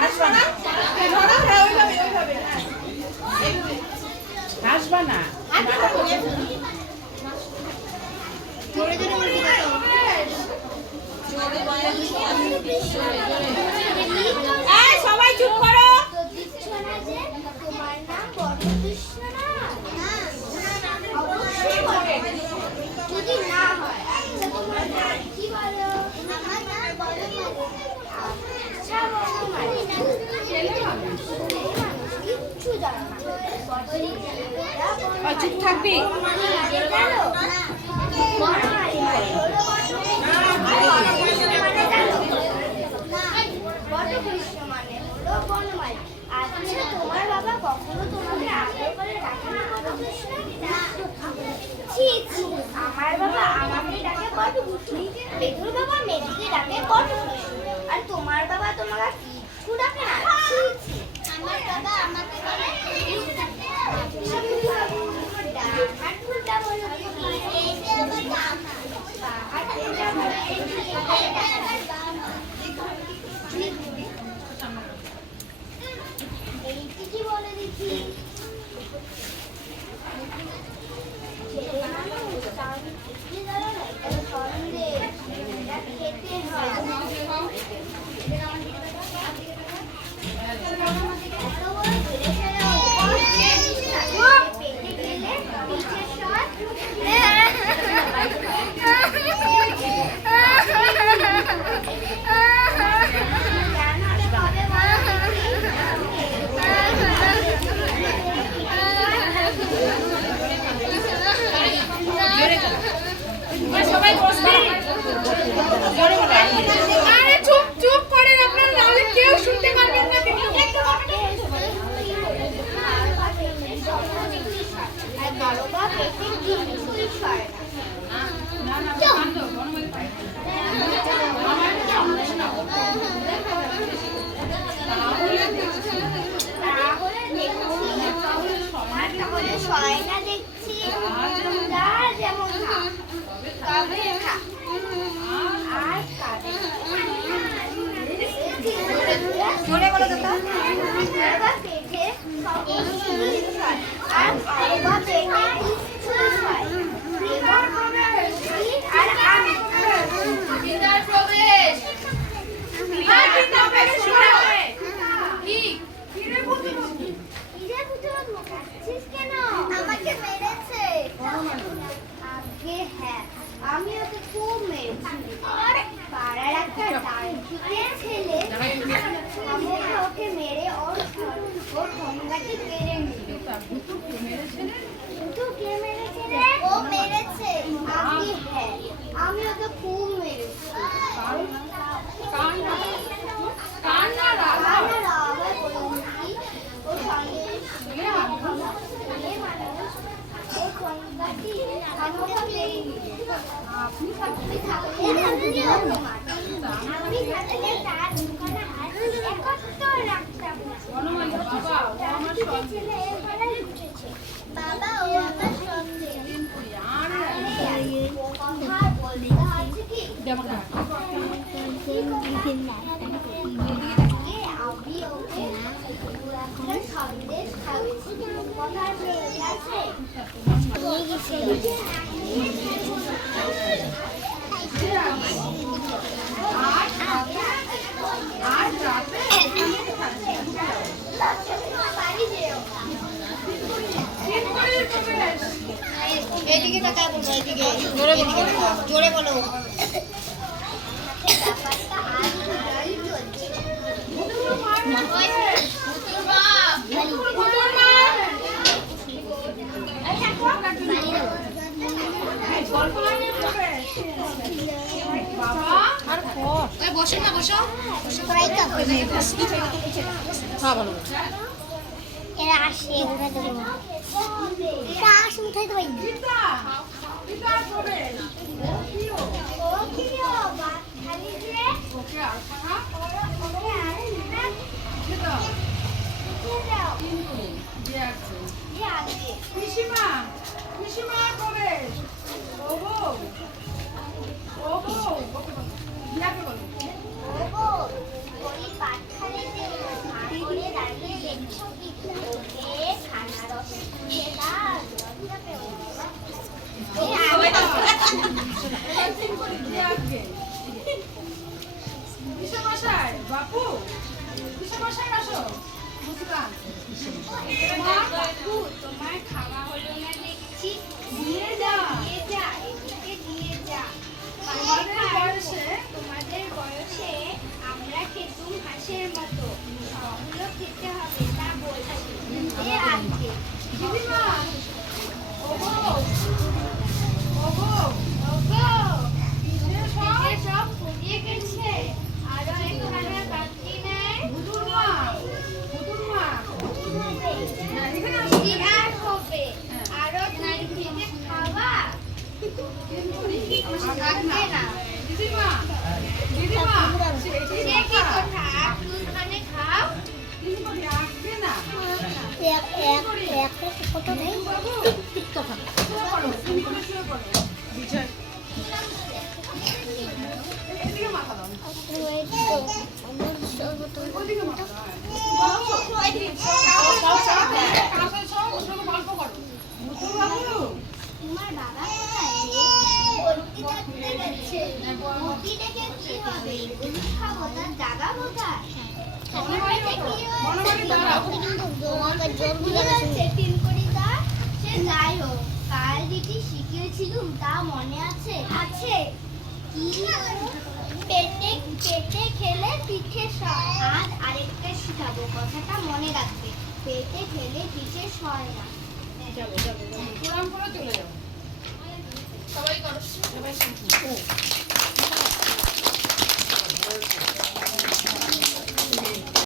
হাসবা না সবাই চুপ করো। তোমার নাম বড়কৃষ্ণ না? যদি না হয় আচ্ছা তোমার নাম কি বলো? আমার নাম বড়মালি। আচ্ছা বড়মালি, কিচ্ছু জানো না। চুপ থাকবি। বড়মালি মানে হলো বটকৃষ্ণ মানে হলো বনমালী। আচ্ছা তোমার বাবা কখনো তোমাকে আদর করে ডাকে না বটকৃষ্ণ? ছি ছি, আমার বাবা আমাকে ডাকে বটকৃষ্ণ, বেদুর বাবা মেয়েটিকে ডাকে বটকৃষ্ণ, আর তোমার বাবা তোমাকে কিচ্ছু ডাকে না? ছি ছি, আমার বাবা আমাকে বলে হাত ফুলটা বলো কি বলে দেখি। খেতে হয় সবাই বসবে। আরে চুপ চুপ করেন আপনারা, নাহলে কেউ শুনতে পারবেন না। সয়না দেখছি যার যেমন তবে খা আর জোরে বলো তো। পেটে আর আলবা পেটে আর আমি প্রবেশ আমাকে মেরেছে। আগে হ্যাঁ, আমি ওকে খুব মেরেছি। পাড়ার একটা ডানপিটে ছেলে আমাকে ওকে মেরে ওর ঠোঁটটি কেড়ে নিল। কিন্তু কে মেরেছে রে? ও মেরেছে। আগে হ্যাঁ, আমি ওকে খুব মেরেছি। বাবা ও আমার সন্দেশ খাওয়াচ্ছি কথার মেয়ে আছে। এদিকে তাকায় বলবো, এদিকে জোরে বলো। বসো না, বসো। এরা আসে উঠে দেবো, এরা আসে উঠে দেবো। পিসিমা, পিসিমা প্রবেশ। ওগো ওগো, ইয়াকে বলো। ওগো, ওই পাঠালে যে বাপু কিসে বসে আসো মুস্কান বাবু, তোমার খাওয়া হলো না দেখছি। দিয়ে যা দিয়ে যা, এদিকে দিয়ে যা। তোমাদের বয়সে তোমাদের বয়সে আমরা খেতুম হাঁসের মতো। সবগুলো খেতে হবে তা বলছি। এ আজকে দিদিমা ওগো ওগো ওগো, কিসে সব এ সব ফুরিয়ে গেছে। আরো একখানা বাকি নেই। বুদুর মা না এখানে আসো কি আর হবে? আরো দুই থেকে খাওয়া থাকবে না। দিদিমা সে কি কথা? দুধখানে খাও। দিদিমা রাখবে না বাবু শুয়ে পড়ো তুমি করে শুয়ে পড়ো বিছায় এদিকে মাথা দাও ওদিকে মাথা দাও কাছে সব ওর গল্প করো বুদুর বাবু তোমার বাবা কোথায় রে? বলতি থাকতে গেছে। বলতি ডেকে কি হবে? দুধ খাবো, তার জায়গা কোথায়? বনবাড়ি দাঁড়াও কি হয়েছে, তিনকড়িদা? সে যাই হোক, কাল দিদি শিখিয়েছিলুম তা মনে আছে? আছে। কি? পেটে পেটে খেলে পিঠে সয়। আজ আরেকটা শিখাবো, কথাটা মনে রাখবে। পেটে খেলে পিঠে সয় না। প্রণাম করে চলে যাও সবাই করো সবাই